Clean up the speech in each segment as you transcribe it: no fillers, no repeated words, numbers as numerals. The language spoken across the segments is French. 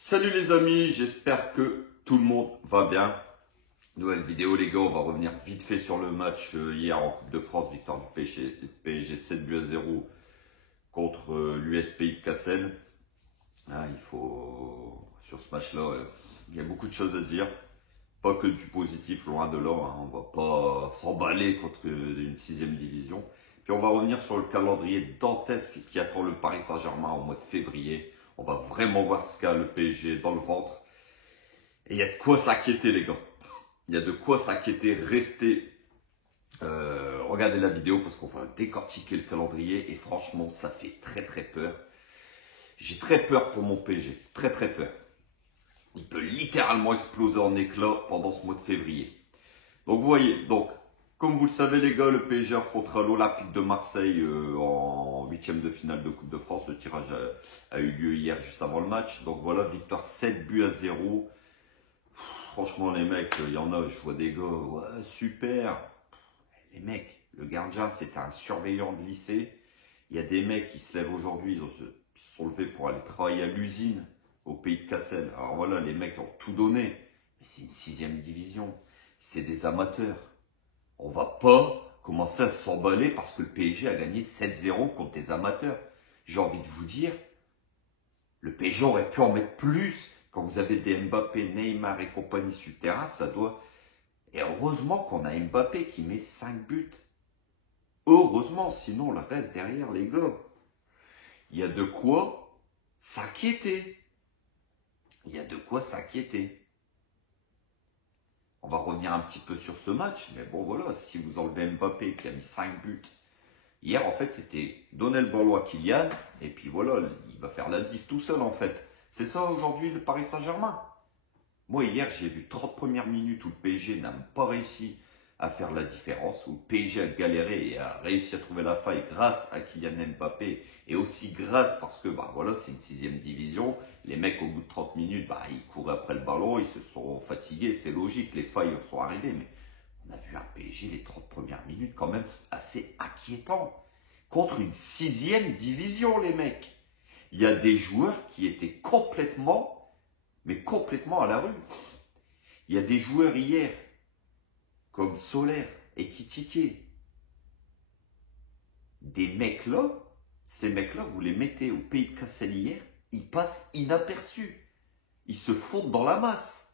Salut les amis, j'espère que tout le monde va bien. Nouvelle vidéo les gars, on va revenir vite fait sur le match hier en Coupe de France, victoire du PSG 7 buts à 0 contre l'USPI de Cassel. Sur ce match-là, il y a beaucoup de choses à dire. Pas que du positif, loin de là, hein. On va pas s'emballer contre une 6e division. Puis on va revenir sur le calendrier dantesque qui attend le Paris Saint-Germain au mois de février. On va vraiment voir ce qu'a le PSG dans le ventre. Et il y a de quoi s'inquiéter les gars. Il y a de quoi s'inquiéter. Restez, regardez la vidéo parce qu'on va décortiquer le calendrier. Et franchement, ça fait très très peur. J'ai très peur pour mon PSG. Très très peur. Il peut littéralement exploser en éclats pendant ce mois de février. Donc vous voyez, comme vous le savez les gars, le PSG affrontera l'Olympique de Marseille en 8e de finale de Coupe de France. Le tirage a eu lieu hier juste avant le match. Donc voilà, victoire 7 buts à 0. Franchement les mecs, il y en a, je vois des gars, ouais super. Les mecs, le gardien c'était un surveillant de lycée. Il y a des mecs qui se lèvent aujourd'hui, ils se sont levés pour aller travailler à l'usine au pays de Cassel. Alors voilà, les mecs ont tout donné. Mais c'est une 6e division. C'est des amateurs. On va pas commencer à s'emballer parce que le PSG a gagné 7-0 contre des amateurs. J'ai envie de vous dire, le PSG aurait pu en mettre plus. Quand vous avez des Mbappé, Neymar et compagnie sur le terrain, ça doit... Et heureusement qu'on a Mbappé qui met 5 buts. Heureusement, sinon le reste derrière les gars. Il y a de quoi s'inquiéter. Il y a de quoi s'inquiéter. On va revenir un petit peu sur ce match, mais bon voilà, si vous enlevez Mbappé qui a mis 5 buts, hier en fait c'était donner le ballon à Kylian, et puis voilà, il va faire la diff tout seul en fait. C'est ça aujourd'hui le Paris Saint-Germain. Moi hier j'ai vu 30 premières minutes où le PSG n'a pas réussi à faire la différence, où le PSG a galéré et a réussi à trouver la faille grâce à Kylian Mbappé, et aussi grâce parce que voilà, c'est une 6e division. Les mecs au bout de 30 minutes, ils courent après le ballon, ils se sont fatigués, c'est logique, les failles sont arrivées, mais on a vu un PSG les 30 premières minutes quand même assez inquiétant. Contre une 6e division les mecs. Il y a des joueurs qui étaient complètement à la rue. Il y a des joueurs hier comme Solaire et Kitike. Des mecs là, ces mecs-là, vous les mettez au pays de Cassel hier, ils passent inaperçus. Ils se fondent dans la masse.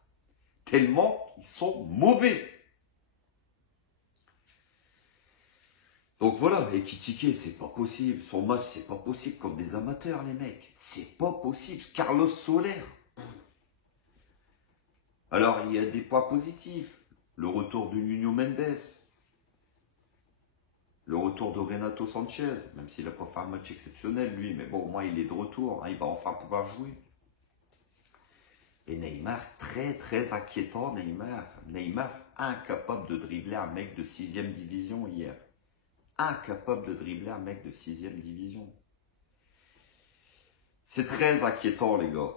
Tellement ils sont mauvais. Donc voilà, et Kitike, c'est pas possible. Son match, c'est pas possible contre des amateurs, les mecs. C'est pas possible. Carlos Soler. Alors, il y a des points positifs. Le retour de Nuno Mendes. Le retour de Renato Sanchez, même s'il n'a pas fait un match exceptionnel, lui. Mais bon, au moins, il est de retour. Hein, il va enfin pouvoir jouer. Et Neymar, très très inquiétant, Neymar, incapable de dribbler un mec de 6e division hier. Incapable de dribbler un mec de 6e division. C'est très inquiétant, les gars.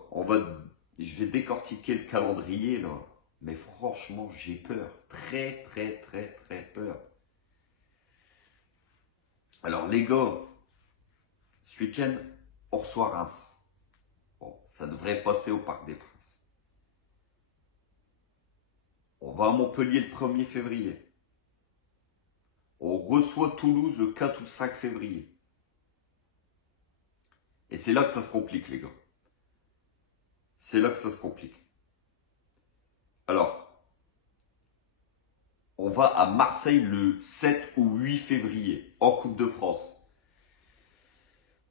Je vais décortiquer le calendrier, là. Mais franchement, j'ai peur. Très, très, très, très peur. Alors, les gars, ce week-end, on reçoit Reims. Bon, ça devrait passer au Parc des Princes. On va à Montpellier le 1er février. On reçoit Toulouse le 4 ou le 5 février. Et c'est là que ça se complique, les gars. C'est là que ça se complique. Alors, on va à Marseille le 7 ou 8 février, en Coupe de France.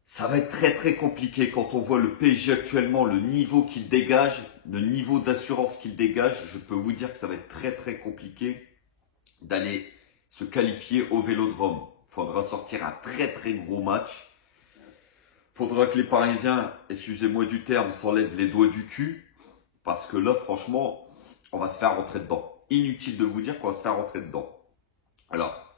Ça va être très très compliqué quand on voit le PSG actuellement, le niveau qu'il dégage, le niveau d'assurance qu'il dégage. Je peux vous dire que ça va être très très compliqué d'aller se qualifier au Vélodrome. Il faudra sortir un très très gros match. Il faudra que les Parisiens, excusez-moi du terme, s'enlèvent les doigts du cul. Parce que là, franchement, on va se faire rentrer dedans. Inutile de vous dire qu'on va se faire rentrer dedans. Alors,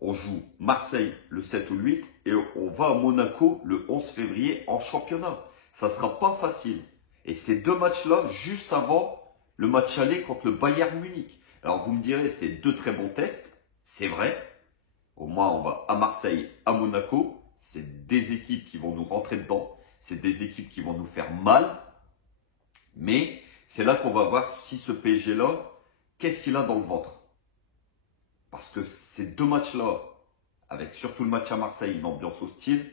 on joue Marseille le 7 ou le 8 et on va à Monaco le 11 février en championnat. Ça ne sera pas facile. Et ces deux matchs-là, juste avant le match aller contre le Bayern Munich. Alors vous me direz, c'est deux très bons tests. C'est vrai. Au moins, on va à Marseille, à Monaco. C'est des équipes qui vont nous rentrer dedans. C'est des équipes qui vont nous faire mal. Mais c'est là qu'on va voir si ce PSG-là, qu'est-ce qu'il a dans le ventre. Parce que ces deux matchs-là, avec surtout le match à Marseille, une ambiance hostile,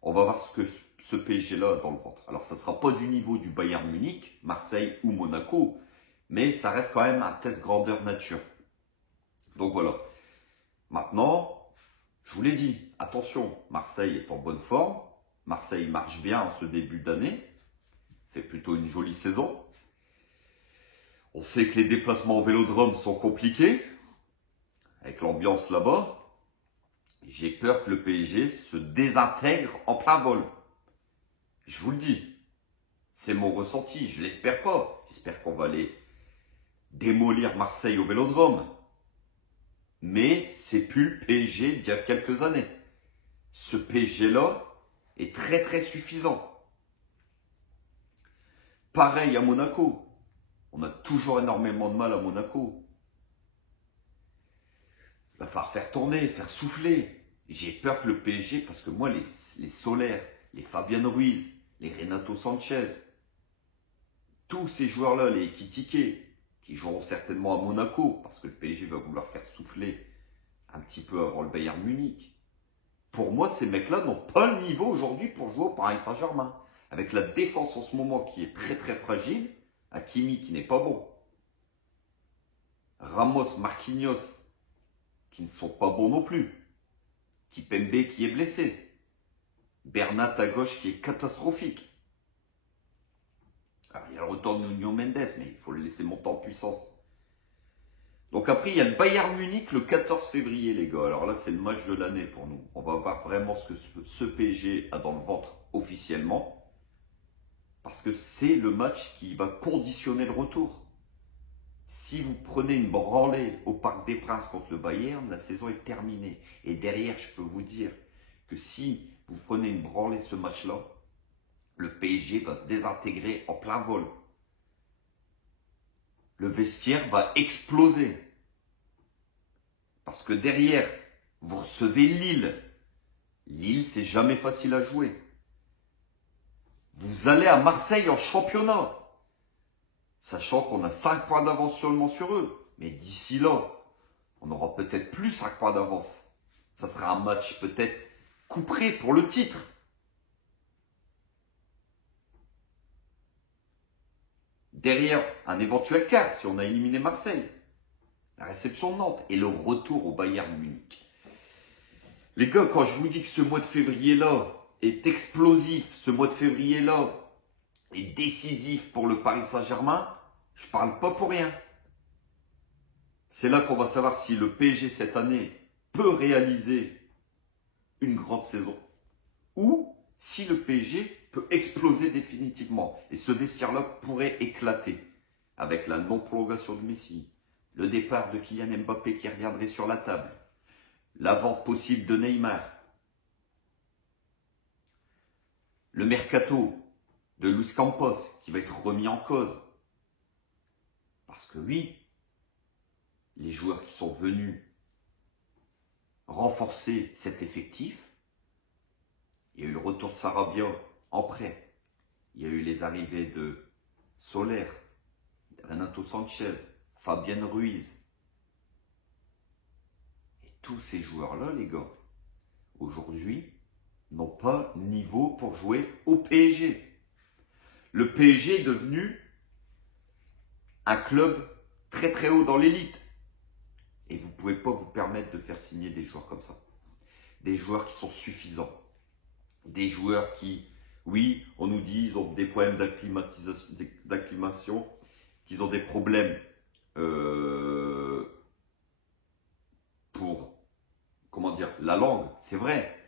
on va voir ce que ce PSG-là a dans le ventre. Alors, ça ne sera pas du niveau du Bayern Munich, Marseille ou Monaco, mais ça reste quand même un test grandeur nature. Donc voilà. Maintenant, je vous l'ai dit, attention, Marseille est en bonne forme. Marseille marche bien en ce début d'année. Fait plutôt une jolie saison. On sait que les déplacements au Vélodrome sont compliqués. Avec l'ambiance là-bas. J'ai peur que le PSG se désintègre en plein vol. Je vous le dis. C'est mon ressenti. Je l'espère pas. J'espère qu'on va aller démolir Marseille au Vélodrome. Mais c'est plus le PSG d'il y a quelques années. Ce PSG-là est très très suffisant. Pareil à Monaco. On a toujours énormément de mal à Monaco. Il va falloir faire tourner, faire souffler. J'ai peur que le PSG, parce que moi, les Solaire, les Fabian Ruiz, les Renato Sanchez, tous ces joueurs-là, les Ekitike, qui joueront certainement à Monaco, parce que le PSG va vouloir faire souffler un petit peu avant le Bayern Munich. Pour moi, ces mecs-là n'ont pas le niveau aujourd'hui pour jouer au Paris Saint-Germain. Avec la défense en ce moment qui est très très fragile, Hakimi qui n'est pas bon, Ramos, Marquinhos qui ne sont pas bons non plus, Kimpembe qui est blessé, Bernat à gauche qui est catastrophique. Alors, il y a le retour de Nuno Mendes, mais il faut le laisser monter en puissance. Donc après, il y a le Bayern Munich le 14 février, les gars. Alors là, c'est le match de l'année pour nous. On va voir vraiment ce que ce PSG a dans le ventre officiellement. Parce que c'est le match qui va conditionner le retour. Si vous prenez une branlée au Parc des Princes contre le Bayern, la saison est terminée. Et derrière, je peux vous dire que si vous prenez une branlée ce match-là, le PSG va se désintégrer en plein vol. Le vestiaire va exploser. Parce que derrière, vous recevez Lille. Lille, c'est jamais facile à jouer. Vous allez à Marseille en championnat. Sachant qu'on a 5 points d'avance seulement sur eux. Mais d'ici là, on aura peut-être plus 5 points d'avance. Ça sera un match peut-être couperé pour le titre. Derrière un éventuel quart, si on a éliminé Marseille. La réception de Nantes et le retour au Bayern Munich. Les gars, quand je vous dis que ce mois de février-là est explosif, ce mois de février-là est décisif pour le Paris Saint-Germain, je ne parle pas pour rien. C'est là qu'on va savoir si le PSG cette année peut réaliser une grande saison ou si le PSG peut exploser définitivement. Et ce vestiaire-là pourrait éclater avec la non-prolongation de Messi, le départ de Kylian Mbappé qui reviendrait sur la table, la vente possible de Neymar, le mercato de Luis Campos qui va être remis en cause. Parce que oui, les joueurs qui sont venus renforcer cet effectif, il y a eu le retour de Sarabia en prêt, il y a eu les arrivées de Soler, Renato Sanchez, Fabian Ruiz. Et tous ces joueurs-là, les gars, aujourd'hui, n'ont pas niveau pour jouer au PSG. Le PSG est devenu un club très très haut dans l'élite. Et vous ne pouvez pas vous permettre de faire signer des joueurs comme ça. Des joueurs qui sont suffisants. Des joueurs qui, oui, on nous dit, ils ont des problèmes d'acclimation, qu'ils ont des problèmes pour, comment dire, la langue. C'est vrai.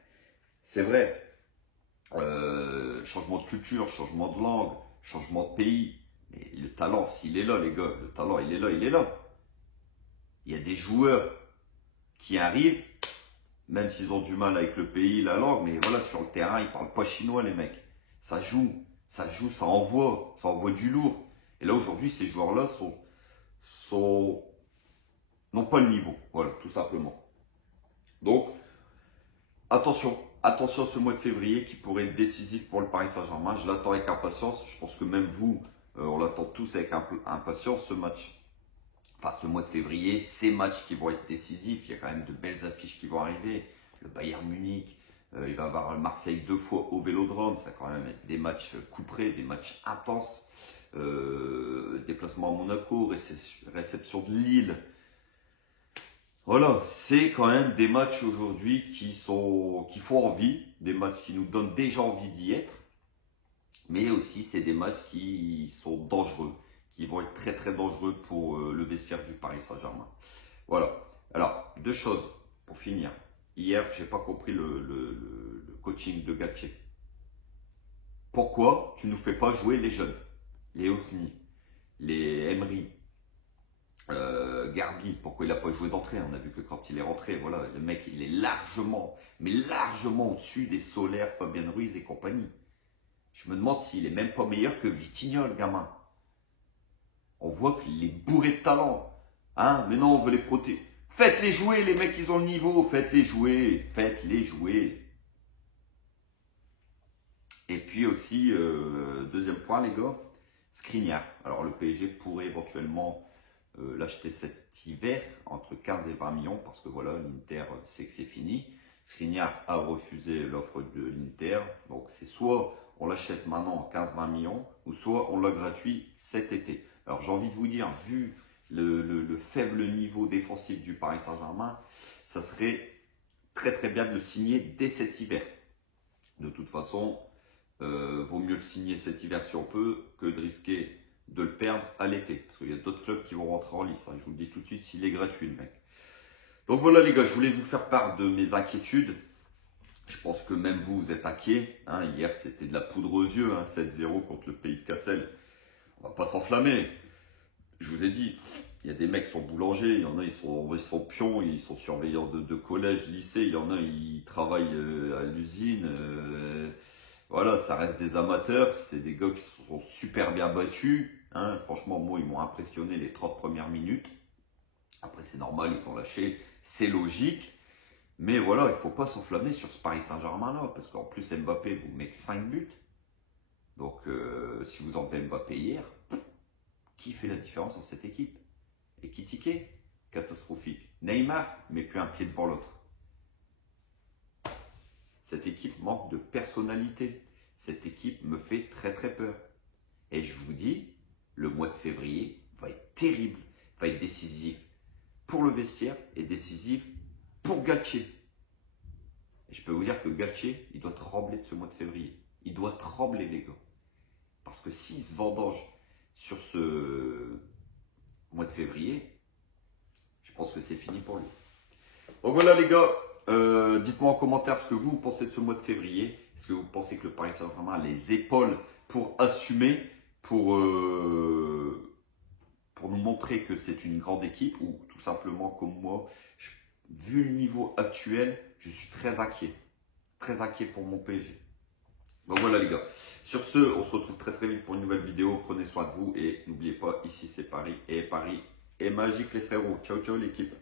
C'est vrai. Changement de culture, changement de langue, changement de pays. Mais le talent, s'il est là, les gars, le talent, il est là, il est là. Il y a des joueurs qui arrivent, même s'ils ont du mal avec le pays, la langue, mais voilà, sur le terrain, ils ne parlent pas chinois, les mecs. Ça joue, ça envoie du lourd. Et là, aujourd'hui, ces joueurs-là n'ont pas le niveau. Voilà, tout simplement. Donc, attention ce mois de février qui pourrait être décisif pour le Paris Saint-Germain. Je l'attends avec impatience. Je pense que même vous, On l'attend tous avec impatience ce match. Enfin, ce mois de février, ces matchs qui vont être décisifs. Il y a quand même de belles affiches qui vont arriver. Le Bayern Munich, il va y avoir Marseille 2 fois au Vélodrome. Ça va quand même être des matchs couperés, des matchs intenses. Déplacement à Monaco, réception de Lille. Voilà, c'est quand même des matchs aujourd'hui qui font envie, des matchs qui nous donnent déjà envie d'y être, mais aussi c'est des matchs qui sont dangereux, qui vont être très très dangereux pour le vestiaire du Paris Saint-Germain. Voilà. Alors, deux choses pour finir. Hier, j'ai pas compris le coaching de Galtier. Pourquoi tu ne nous fais pas jouer les jeunes, les Osni, les Emery, Garbi, pourquoi il n'a pas joué d'entrée? On a vu que quand il est rentré, voilà, le mec il est largement, mais largement au-dessus des Solaire, Fabien Ruiz et compagnie. Je me demande s'il est même pas meilleur que Vitinha, gamin. On voit qu'il est bourré de talent. Hein? Mais non, on veut les protéger. Faites-les jouer, les mecs, ils ont le niveau. Faites-les jouer. Faites-les jouer. Et puis aussi, deuxième point, les gars, Skriniar. Alors, le PSG pourrait éventuellement l'acheter cet hiver entre 15 et 20 millions parce que voilà, l'Inter sait que c'est fini. Skriniar a refusé l'offre de l'Inter. Donc, c'est soit on l'achète maintenant 15-20 millions ou soit on l'a gratuit cet été. Alors, j'ai envie de vous dire, vu le faible niveau défensif du Paris Saint-Germain, ça serait très très bien de le signer dès cet hiver. De toute façon, vaut mieux le signer cet hiver si on peut que de risquer de le perdre à l'été. Parce qu'il y a d'autres clubs qui vont rentrer en lice. Hein. Je vous le dis tout de suite, s'il est gratuit le mec. Donc voilà les gars, je voulais vous faire part de mes inquiétudes. Je pense que même vous, vous êtes inquiets. Hein. Hier, c'était de la poudre aux yeux, hein, 7-0 contre le Pays de Cassel. On va pas s'enflammer. Je vous ai dit, il y a des mecs qui sont boulangers, il y en a, ils sont pions, ils sont surveillants de collège, lycée, il y en a, ils travaillent à l'usine. Voilà, ça reste des amateurs, c'est des gars qui se sont super bien battus. Hein. Franchement, moi, ils m'ont impressionné les 30 premières minutes. Après, c'est normal, ils ont lâché, c'est logique. Mais voilà, il ne faut pas s'enflammer sur ce Paris Saint-Germain-là, parce qu'en plus, Mbappé vous met 5 buts. Donc, si vous enlevez Mbappé hier, qui fait la différence dans cette équipe? Et Ekitike, catastrophique. Neymar, met plus un pied devant l'autre. Cette équipe manque de personnalité. Cette équipe me fait très très peur. Et je vous dis, le mois de février va être terrible, va être décisif pour le vestiaire et décisif pour Galtier. Et je peux vous dire que Galtier, il doit trembler de ce mois de février. Il doit trembler les gars. Parce que s'il se vendange sur ce mois de février, je pense que c'est fini pour lui. Donc voilà les gars, dites-moi en commentaire ce que vous pensez de ce mois de février. Est-ce que vous pensez que le Paris Saint-Germain a les épaules pour assumer, pour nous montrer que c'est une grande équipe, ou tout simplement comme moi, vu le niveau actuel, je suis très inquiet pour mon PSG. Donc voilà les gars, sur ce, on se retrouve très très vite pour une nouvelle vidéo, prenez soin de vous et n'oubliez pas, ici c'est Paris et Paris est magique les frérots. Ciao ciao l'équipe.